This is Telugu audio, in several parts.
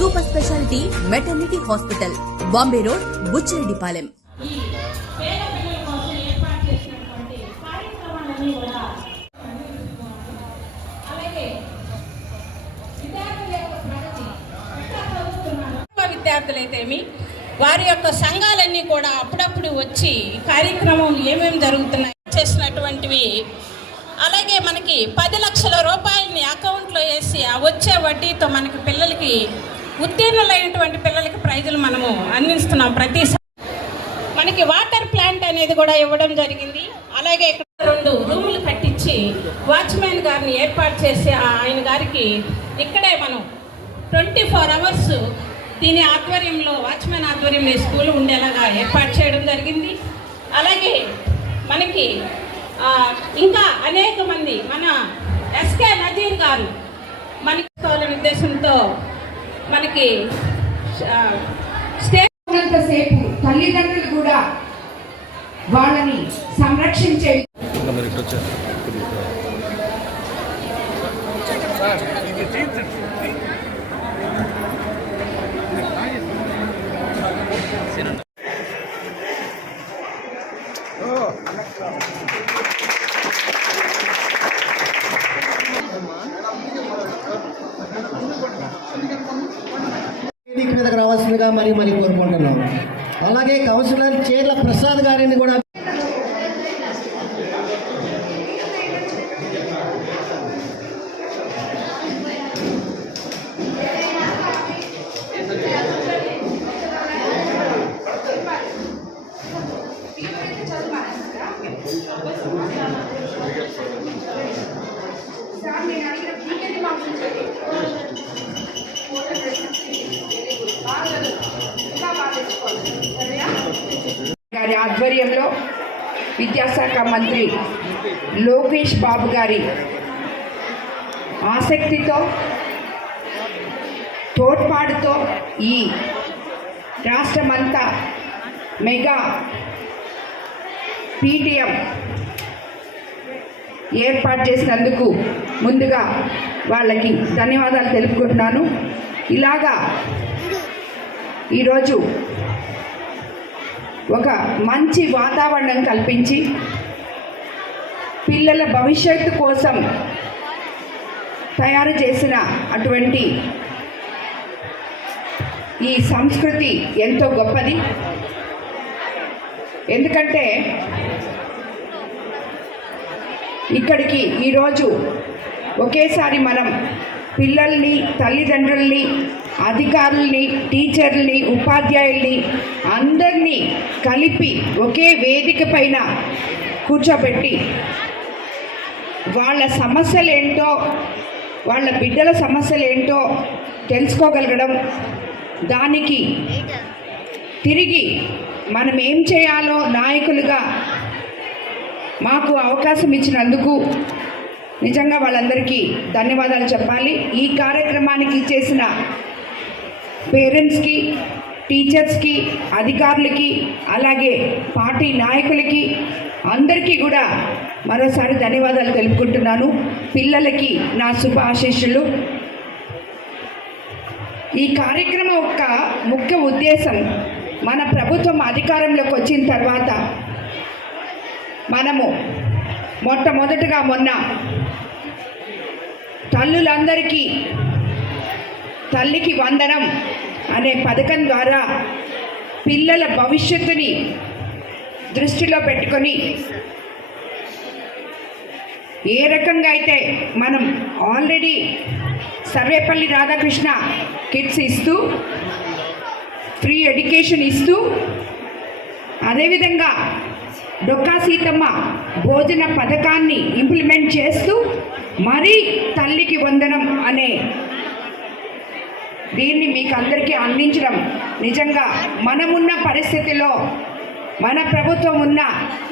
super speciality maternity hospital Bombay road Buchireddypalem. విద్యార్థులైతేమి వారి యొక్క సంఘాలన్నీ కూడా అప్పుడప్పుడు వచ్చి కార్యక్రమం ఏమేమి జరుగుతున్నాయి చేసినటువంటివి అలాగే మనకి పది లక్షల రూపాయలని అకౌంట్లో వేసి ఆ వచ్చే వడ్డీతో మనకి పిల్లలకి ఉత్తీర్ణులైనటువంటి పిల్లలకి ప్రైజులు మనము అందిస్తున్నాం ప్రతి మనకి వాటర్ ప్లాంట్ అనేది కూడా ఇవ్వడం జరిగింది. అలాగే ఇక్కడ రెండు రూములు కట్టించి వాచ్మెన్ గారిని ఏర్పాటు చేసి ఆయన గారికి ఇక్కడే మనం ట్వంటీ ఫోర్ అవర్స్ దీని ఆధ్వర్యంలో వాచ్మెన్ ఆధ్వర్యంలో స్కూల్ ఉండేలాగా ఏర్పాటు చేయడం జరిగింది. అలాగే మనకి ఇంకా అనేక మంది మన ఎస్కే నజీర్ గారు మనకి ఉద్దేశంతో మనకి ఆ, స్టేట్ ఉన్నంతసేపు తల్లిదండ్రులు కూడా వాళ్ళని సంరక్షించే వేదిక మరి మరి కోరుకుంటున్నాం. అలాగే కౌన్సిలర్ చీర్ల ప్రసాద్ గారిని కూడా గారి ఆధ్వర్యంలో విద్యాశాఖ మంత్రి లోకేష్ బాబు గారి ఆసక్తితో తోడ్పాటుతో ఈ రాష్ట్రమంతా మెగా పీటీఎం ఏర్పాటు చేసినందుకు ముందుగా వాళ్ళకి ధన్యవాదాలు తెలుపుకుంటున్నాను. ఇలాగా ఈరోజు ఒక మంచి వాతావరణం కల్పించి పిల్లల భవిష్యత్తు కోసం తయారు చేసిన అటువంటి ఈ సంస్కృతి ఎంతో గొప్పది. ఎందుకంటే ఇక్కడికి ఈరోజు ఒకేసారి మనం పిల్లల్ని తల్లిదండ్రుల్ని అధికారుల్ని టీచర్లని ఉపాధ్యాయుల్ని అందరినీ కలిపి ఒకే వేదిక పైన కూర్చోబెట్టి వాళ్ళ సమస్యలు ఏంటో వాళ్ళ బిడ్డల సమస్యలు ఏంటో తెలుసుకోగలగడం దానికి తిరిగి మనం ఏం చేయాలో నాయకులుగా మాకు అవకాశం ఇచ్చినందుకు నిజంగా వాళ్ళందరికీ ధన్యవాదాలు చెప్పాలి. ఈ కార్యక్రమానికి చేసిన పేరెంట్స్కి టీచర్స్కి అధికారులకి అలాగే పార్టీ నాయకులకి అందరికీ కూడా మరోసారి ధన్యవాదాలు తెలుపుకుంటున్నాను. పిల్లలకి నా శుభాశీస్సులు. ఈ కార్యక్రమం యొక్క ముఖ్య ఉద్దేశం మన ప్రభుత్వం అధికారంలోకి వచ్చిన తర్వాత మనము మొట్టమొదటగా మొన్న తల్లులందరికీ తల్లికి వందనం అనే పథకం ద్వారా పిల్లల భవిష్యత్తుని దృష్టిలో పెట్టుకొని ఏ రకంగా అయితే మనం ఆల్రెడీ సర్వేపల్లి రాధాకృష్ణ కిట్స్ ఇస్తూ ఫ్రీ ఎడ్యుకేషన్ ఇస్తూ అదేవిధంగా డొక్కా సీతమ్మ భోజన పథకాన్ని ఇంప్లిమెంట్ చేస్తూ మరీ తల్లికి వందనం అనే దీన్ని మీకు అందరికీ అందించడం నిజంగా మనమున్న పరిస్థితిలో మన ప్రభుత్వం ఉన్న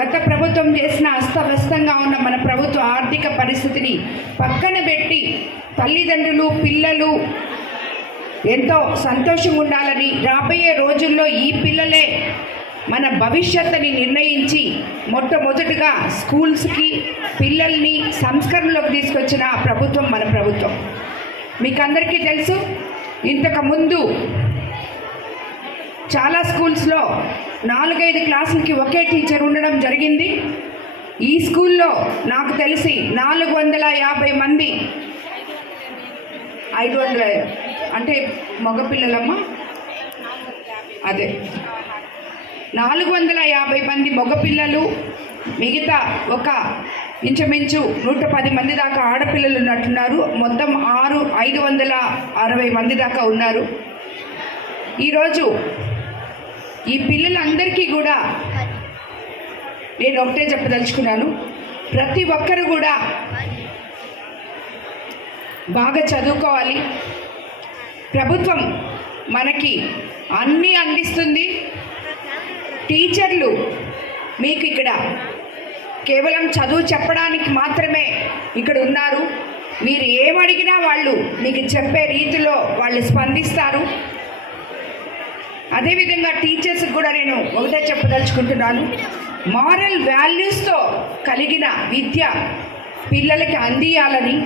గత ప్రభుత్వం చేసిన అస్తవ్యస్తంగా ఉన్న మన ప్రభుత్వ ఆర్థిక పరిస్థితిని పక్కన పెట్టి తల్లిదండ్రులు పిల్లలు ఎంతో సంతోషంగా ఉండాలని రాబోయే రోజుల్లో ఈ పిల్లలే మన భవిష్యత్తుని నిర్ణయించి మొట్టమొదటిగా స్కూల్స్కి పిల్లల్ని సంస్కరణలోకి తీసుకొచ్చిన ప్రభుత్వం మన ప్రభుత్వం. మీకు అందరికీ తెలుసు ఇంతకుముందు చాలా స్కూల్స్లో నాలుగైదు క్లాసులకి ఒకే టీచర్ ఉండడం జరిగింది. ఈ స్కూల్లో నాకు తెలిసి నాలుగు వందల యాభై మంది ఐదు వందల అంటే మగపిల్లలమ్మ? అదే. నాలుగు వందల యాభై మంది మగపిల్లలు మిగతా ఒక ఇంచుమించు నూట పది మంది దాకా ఆడపిల్లలు ఉన్నట్టున్నారు. మొత్తం ఆరు ఐదు వందల అరవై మంది దాకా ఉన్నారు. ఈరోజు ఈ పిల్లలందరికీ కూడా నేను ఒకటే చెప్పదలుచుకున్నాను. ప్రతి ఒక్కరు కూడా బాగా చదువుకోవాలి. ప్రభుత్వం మనకి అన్నీ అందిస్తుంది. టీచర్లు మీకు ఇక్కడ కేవలం చదువు చెప్పడానికి మాత్రమే ఇక్కడ ఉన్నారు. మీరు ఏమడిగినా వాళ్ళు మీకు చెప్పే రీతిలో వాళ్ళు స్పందిస్తారు. అదేవిధంగా టీచర్స్కి కూడా నేను ఒకటే చెప్పదలుచుకుంటున్నాను. మారల్ వాల్యూస్తో కలిగిన విద్య పిల్లలకి అందియాలని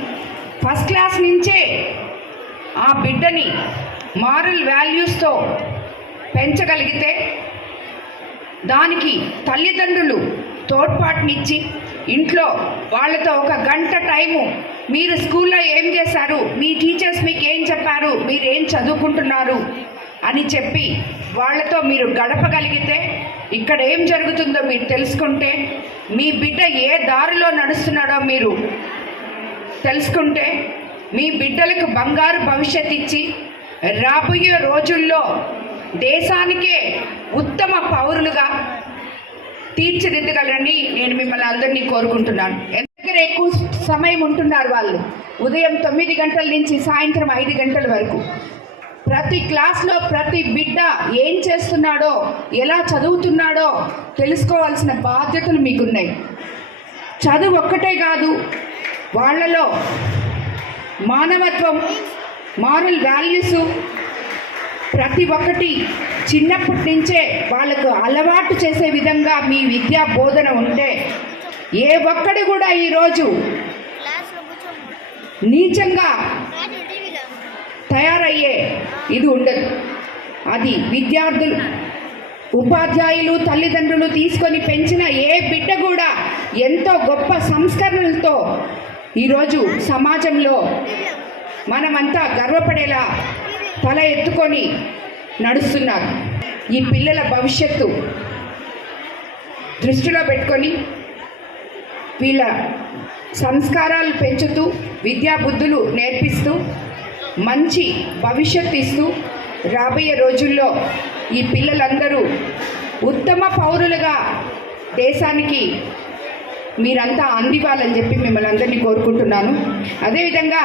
ఫస్ట్ క్లాస్ నుంచే ఆ బిడ్డని మారల్ వాల్యూస్తో పెంచగలిగితే దానికి తల్లిదండ్రులు తోడ్పాటునిచ్చి ఇంట్లో వాళ్ళతో ఒక గంట టైము మీరు స్కూల్లో ఏం చేశారు? మీ టీచర్స్ మీకు ఏం చెప్పారు? మీరు ఏం చదువుకుంటున్నారు? అని చెప్పి వాళ్ళతో మీరు గడపగలిగితే ఇక్కడ ఏం జరుగుతుందో మీరు తెలుసుకుంటే మీ బిడ్డ ఏ దారిలో నడుస్తున్నాడో మీరు తెలుసుకుంటే మీ బిడ్డలకు బంగారు భవిష్యత్ ఇచ్చి రాబోయే రోజుల్లో దేశానికే ఉత్తమ పౌరులుగా తీర్చిదిద్దగలరని నేను మిమ్మల్ని అందరినీ కోరుకుంటున్నాను. దగ్గర ఎక్కువ సమయం ఉంటున్నారు వాళ్ళు. ఉదయం తొమ్మిది గంటల నుంచి సాయంత్రం ఐదు గంటల వరకు. ప్రతి క్లాస్లో ప్రతి బిడ్డ ఏం చేస్తున్నాడో ఎలా చదువుతున్నాడో తెలుసుకోవాల్సిన బాధ్యతలు మీకున్నాయి. చదువు ఒక్కటే కాదు వాళ్ళలో మానవత్వం మారల్ వాల్యూసు ప్రతి ఒక్కటి చిన్నప్పటి నుంచే వాళ్ళకు అలవాటు చేసే విధంగా మీ విద్యా బోధన ఉంటే ఏ ఒక్కడు కూడా ఈరోజు నీచంగా తయారయ్యే ఇది ఉండదు. అది విద్యార్థులు ఉపాధ్యాయులు తల్లిదండ్రులు తీసుకొని పెంచిన ఏ బిడ్డ కూడా ఎంతో గొప్ప సంస్కరణలతో ఈరోజు సమాజంలో మనమంతా గర్వపడేలా తల ఎత్తుకొని నడుస్తున్నారు. ఈ పిల్లల భవిష్యత్తు దృష్టిలో పెట్టుకొని వీళ్ళ సంస్కారాలు పెంచుతూ విద్యాబుద్ధులు నేర్పిస్తూ మంచి భవిష్యత్తు ఇస్తూ రాబోయే రోజుల్లో ఈ పిల్లలందరూ ఉత్తమ పౌరులుగా దేశానికి మీరంతా అందివ్వాలని చెప్పి మిమ్మల్ని అందరినీ కోరుకుంటున్నాను. అదేవిధంగా